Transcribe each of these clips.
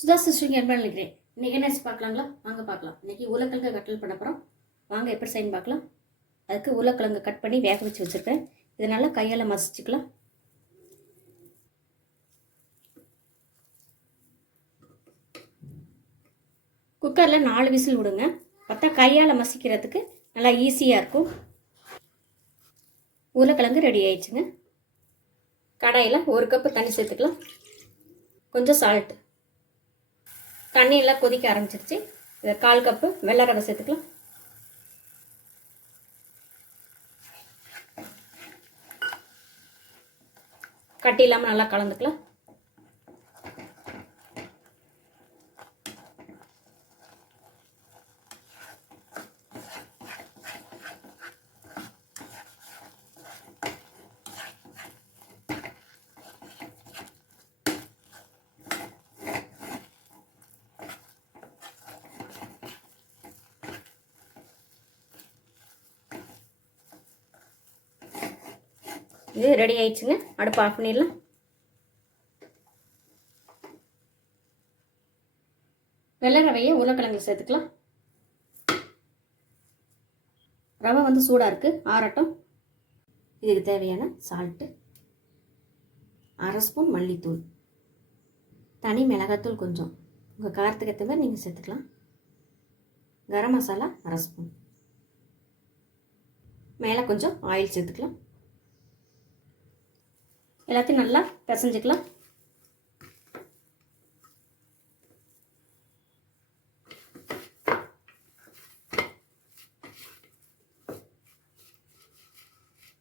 சுதா சிஸ்டரிங் என்ன நினைக்கிறேன். இன்றைக்கி என்ன பார்க்கலாங்களா? வாங்க பார்க்கலாம். இன்றைக்கி உருளைக்கிழங்கு கட்டல் பண்ண போகிறோம். வாங்க எப்படி செய்யணும் பார்க்கலாம். அதுக்கு உருளைக்கிழங்கு கட் பண்ணி வேக வச்சு வச்சுருக்கேன். இதனால் கையால் மசிச்சுக்கலாம். குக்கரில் 4 விசில் விடுங்க. பார்த்தா கையால் மசிக்கிறதுக்கு நல்லா ஈஸியாக இருக்கும். உருளைக்கிழங்கு ரெடி ஆயிடுச்சுங்க. கடாயில் 1 கப்பு தண்ணி சேர்த்துக்கலாம். கொஞ்சம் சால்ட். தண்ணியெல்லாம் கொதிக்க ஆரம்பிச்சிருச்சு. இதை 1/4 கப்பு வெள்ளை ரவை சேர்த்துக்கலாம். கட்டி இல்லாமல் நல்லா கலந்துக்கலாம். இது ரெடி ஆயிடுச்சுங்க. அடுப்பு ஆஃப் பண்ணிடலாம். வெள்ளை ரவையை உருளைக்கிழங்கு சேர்த்துக்கலாம். ரவை வந்து சூடாக இருக்குது, ஆறட்டும். இதுக்கு தேவையான சால்ட்டு, 1/2 ஸ்பூன் மல்லித்தூள், தனி மிளகாத்தூள் கொஞ்சம், உங்கள் காரத்துக்கு ஏற்ற மாதிரி நீங்கள் சேர்த்துக்கலாம். கரம் மசாலா 1/2 ஸ்பூன், மேலே கொஞ்சம் ஆயில் சேர்த்துக்கலாம். எல்லாத்தையும் நல்லா பிசைஞ்சிக்கலாம்.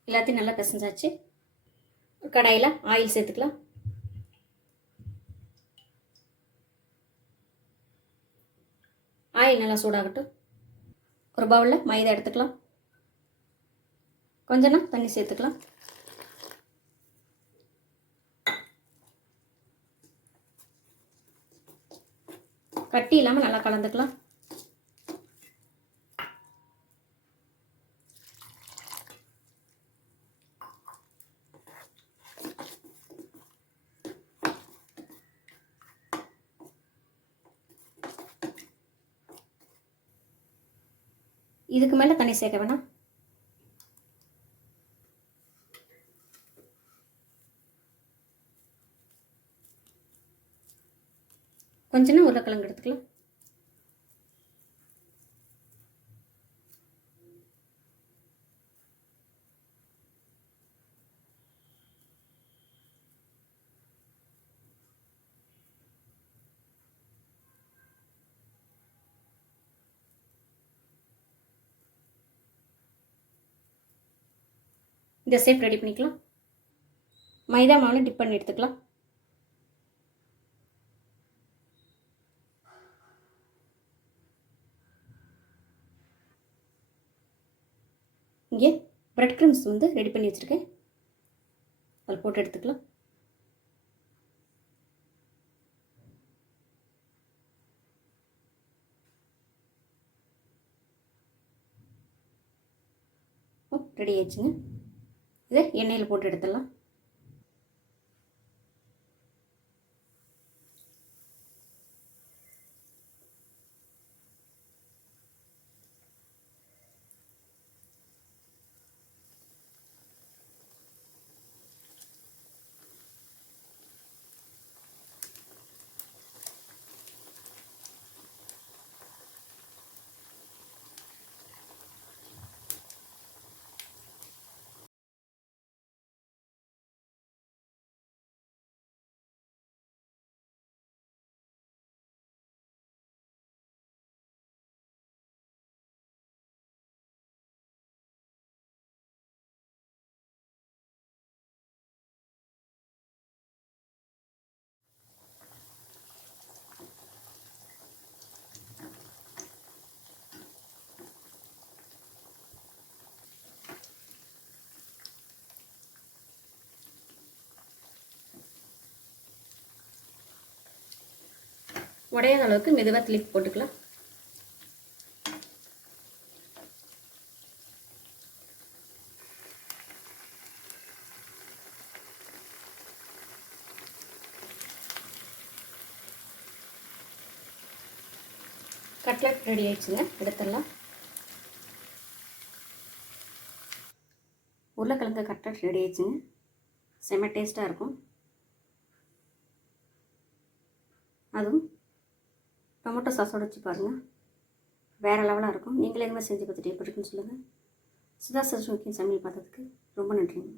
எல்லாத்தையும் நல்லா பிசைஞ்சாச்சு. ஒரு கடாயில் ஆயில் சேர்த்துக்கலாம். ஆயில் நல்லா சூடாகட்டும். ஒரு பவுலில் மைதா எடுத்துக்கலாம். கொஞ்சம் தண்ணி சேர்த்துக்கலாம். கட்டி இல்லாமல் நல்லா கலந்துக்கலாம். இதுக்கு மேலே தண்ணி சேர்க்க வேணாம். கொஞ்சம் உருளைக்கிழங்கு எடுத்துக்கலாம். இந்த ஷேப் ரெடி பண்ணிக்கலாம். மைதா மாவில் டிப் பண்ணி எடுத்துக்கலாம். இங்கே பிரெட் க்ரம்ஸ் வந்து ரெடி பண்ணி வச்சுருக்கேன். அதில் போட்டு எடுத்துக்கலாம். ரெடி ஆயிடுச்சுங்க. இதை எண்ணெயில் போட்டு எடுத்துடலாம். உடையாத அளவுக்கு மெதுவாக திருப்பி போட்டுக்கலாம். கட்லட் ரெடி ஆயிடுச்சுங்க, எடுத்துடலாம். உருளைக்கிழங்கு கட்லட் ரெடி ஆயிடுச்சுங்க. செம்ம டேஸ்ட்டாக இருக்கும். அதுவும் டொமேட்டோ சாஸோட வச்சு பாருங்கள், வேறு லெவலாக இருக்கும். நீங்களே எதுவுமே செஞ்சு பார்த்துட்டு எப்படி இருக்குன்னு சொல்லுங்கள். சுதா சஜ்ஜோக்கி சமையல் பார்த்ததுக்கு ரொம்ப நன்றிங்க.